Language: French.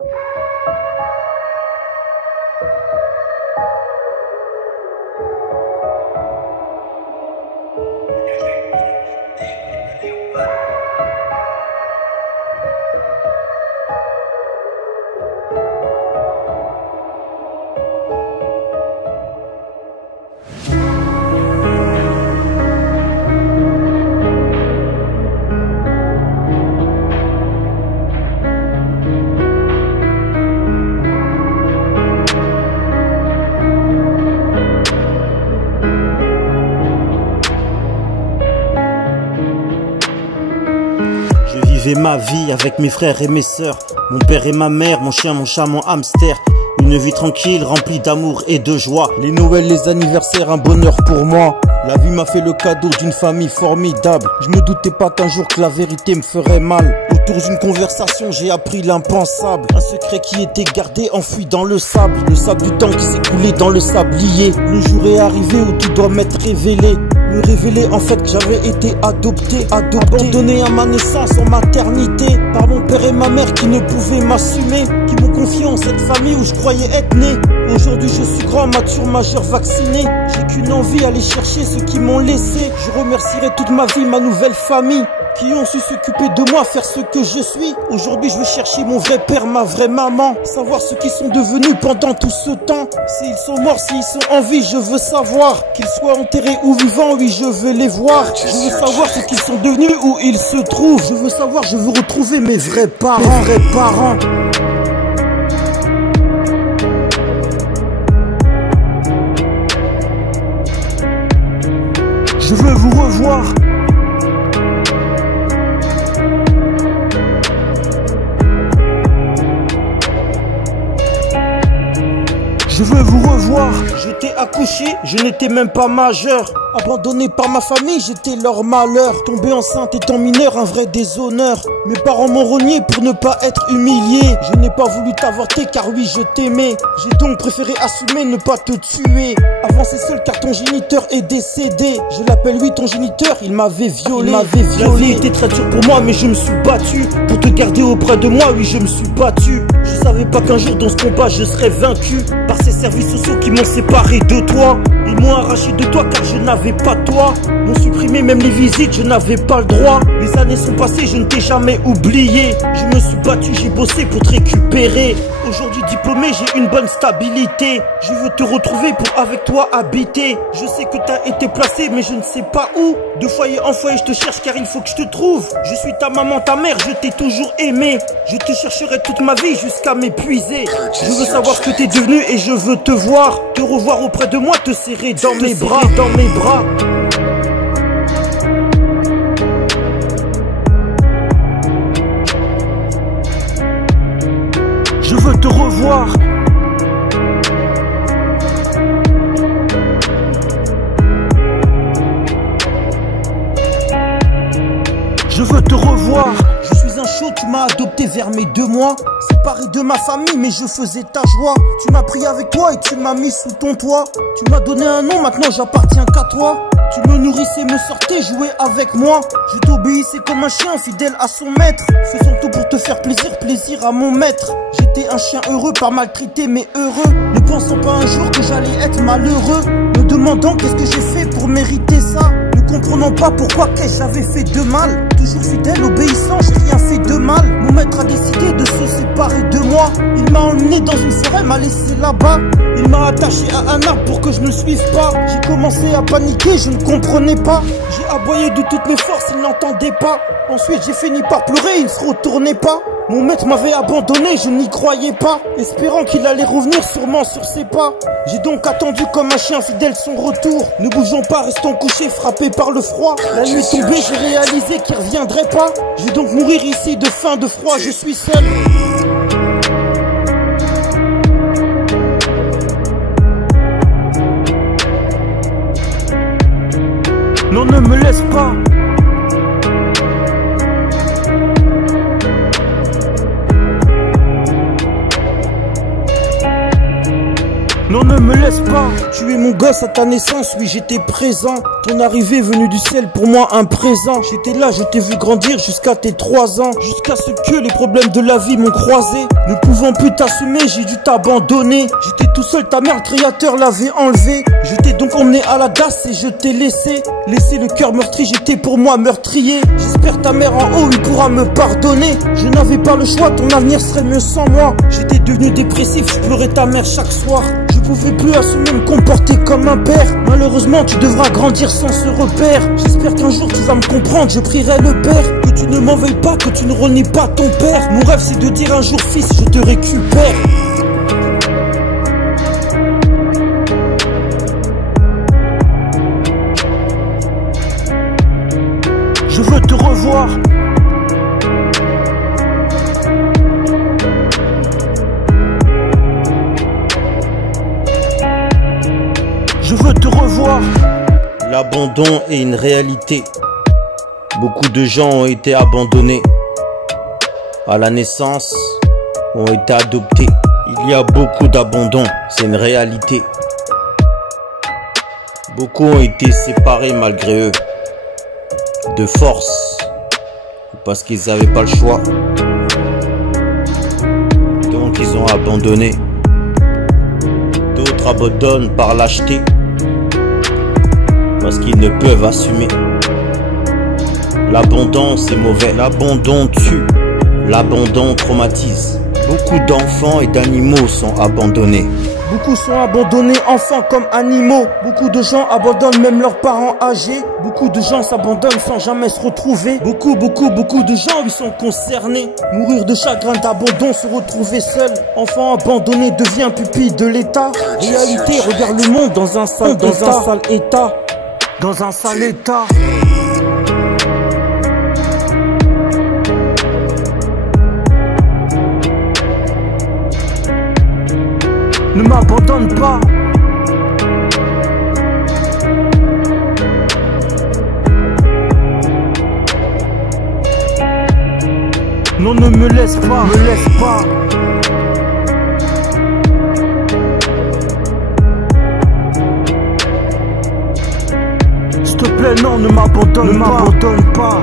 Je vivais ma vie avec mes frères et mes sœurs, mon père et ma mère, mon chien, mon chat, mon hamster. Une vie tranquille, remplie d'amour et de joie. Les Noëls, les anniversaires, un bonheur pour moi. La vie m'a fait le cadeau d'une famille formidable. Je me doutais pas qu'un jour que la vérité me ferait mal. Autour d'une conversation, j'ai appris l'impensable. Un secret qui était gardé, enfoui dans le sable. Le sable du temps qui s'est coulé dans le sablier. Le jour est arrivé où tout doit m'être révélé. Me révéler en fait que j'avais été adopté, abandonné à ma naissance en maternité par mon père et ma mère qui ne pouvaient m'assumer, qui m'ont confié en cette famille où je croyais être né. Aujourd'hui je suis grand, mature, majeur, vacciné. J'ai qu'une envie, aller chercher ceux qui m'ont laissé. Je remercierai toute ma vie ma nouvelle famille qui ont su s'occuper de moi, faire ce que je suis. Aujourd'hui je veux chercher mon vrai père, ma vraie maman, savoir ce qu'ils sont devenus pendant tout ce temps. S'ils sont morts, s'ils sont en vie, je veux savoir. Qu'ils soient enterrés ou vivants, oui je veux les voir. Je veux savoir ce qu'ils sont devenus, où ils se trouvent. Je veux savoir, je veux retrouver mes vrais parents, Je veux vous revoir. Je veux vous revoir. J'étais accouché, je n'étais même pas majeur. Abandonné par ma famille, j'étais leur malheur. Tombé enceinte étant mineur, un vrai déshonneur. Mes parents m'ont renié pour ne pas être humilié. Je n'ai pas voulu t'avorter car oui je t'aimais. J'ai donc préféré assumer ne pas te tuer. Avancer seul car ton géniteur est décédé. Je l'appelle oui ton géniteur, il m'avait violé. La vie était très dure pour moi mais je me suis battu. Pour te garder auprès de moi, oui je me suis battu. Je savais pas qu'un jour dans ce combat je serais vaincu par ces services sociaux qui m'ont séparé de toi. Ils m'ont arraché de toi car je n'avais pas toi. M'ont supprimé même les visites, je n'avais pas le droit. Les années sont passées, je ne t'ai jamais oublié. Je me suis battu, j'ai bossé pour te récupérer. Aujourd'hui diplômé, j'ai une bonne stabilité. Je veux te retrouver pour avec toi habiter. Je sais que t'as été placé mais je ne sais pas où. De foyer en foyer je te cherche car il faut que je te trouve. Je suis ta maman, ta mère, je t'ai toujours aimé. Je te chercherai toute ma vie jusqu'à m'épuiser. Je veux savoir ce que t'es devenu et je veux te voir. Te revoir auprès de moi, te serrer dans mes bras, Je veux te revoir. Je veux te revoir. Je suis un chaud, tu m'as adopté vers mes 2 mois. Séparé de ma famille mais je faisais ta joie. Tu m'as pris avec toi et tu m'as mis sous ton toit. Tu m'as donné un nom, maintenant j'appartiens qu'à toi. Tu me nourrissais, me sortais, jouais avec moi. Je t'obéissais comme un chien fidèle à son maître. Faisant tout pour te faire plaisir, plaisir à mon maître. J'étais un chien heureux, pas maltraité mais heureux. Ne pensant pas un jour que j'allais être malheureux. Me demandant qu'est-ce que j'ai fait pour mériter ça. Ne comprenant pas pourquoi qu'est-ce que j'avais fait de mal. Toujours fidèle, obéissant, j'ai rien fait de mal. Mon maître a décidé de se séparer de moi. Il m'a emmené dans une forêt, m'a laissé là-bas. Il m'a attaché à un arbre pour que je ne suive pas. J'ai commencé à paniquer, je ne comprenais pas. J'ai aboyé de toutes mes forces, il n'entendait pas. Ensuite j'ai fini par pleurer, il ne se retournait pas. Mon maître m'avait abandonné, je n'y croyais pas. Espérant qu'il allait revenir sûrement sur ses pas. J'ai donc attendu comme un chien fidèle son retour. Ne bougeons pas, restons couchés, frappés par le froid. La nuit tombée, j'ai réalisé qu'il reviendrait pas. Je vais donc mourir ici de faim, de froid, je suis seul. Non, ne me laisse pas. Non, ne me laisse laisse pas. Tu es mon gosse à ta naissance, oui j'étais présent. Ton arrivée venue du ciel, pour moi un présent. J'étais là, je t'ai vu grandir jusqu'à tes 3 ans. Jusqu'à ce que les problèmes de la vie m'ont croisé. Ne pouvant plus t'assumer, j'ai dû t'abandonner. J'étais tout seul, ta mère le créateur l'avait enlevé. Je t'ai donc emmené à la DAS et je t'ai laissé le cœur meurtri, j'étais pour moi meurtrier. J'espère ta mère en haut, il pourra me pardonner. Je n'avais pas le choix, ton avenir serait mieux sans moi. J'étais devenu dépressif, je pleurais ta mère chaque soir. Je pouvais plus assumer me comporter comme un père. Malheureusement tu devras grandir sans ce repère. J'espère qu'un jour tu vas me comprendre, je prierai le Père. Que tu ne m'en veuilles pas, que tu ne renies pas ton père. Mon rêve c'est de dire un jour fils, je te récupère. Je veux te revoir. Je veux te revoir. L'abandon est une réalité. Beaucoup de gens ont été abandonnés. À la naissance, ont été adoptés. Il y a beaucoup d'abandon, c'est une réalité. Beaucoup ont été séparés malgré eux. De force, parce qu'ils n'avaient pas le choix. Donc ils ont abandonné. D'autres abandonnent par lâcheté, parce qu'ils ne peuvent assumer. L'abandon c'est mauvais, l'abandon tue, l'abandon traumatise. Beaucoup d'enfants et d'animaux sont abandonnés. Beaucoup sont abandonnés, enfants comme animaux. Beaucoup de gens abandonnent même leurs parents âgés. Beaucoup de gens s'abandonnent sans jamais se retrouver. Beaucoup de gens y sont concernés. Mourir de chagrin d'abandon, se retrouver seul. Enfant abandonné devient pupille de l'État. Réalité, regarde le monde dans un sale état. Dans un sale état. Ne m'abandonne pas. Non, ne me laisse pas, me laisse pas. S'il te plaît, non, ne m'abandonne pas.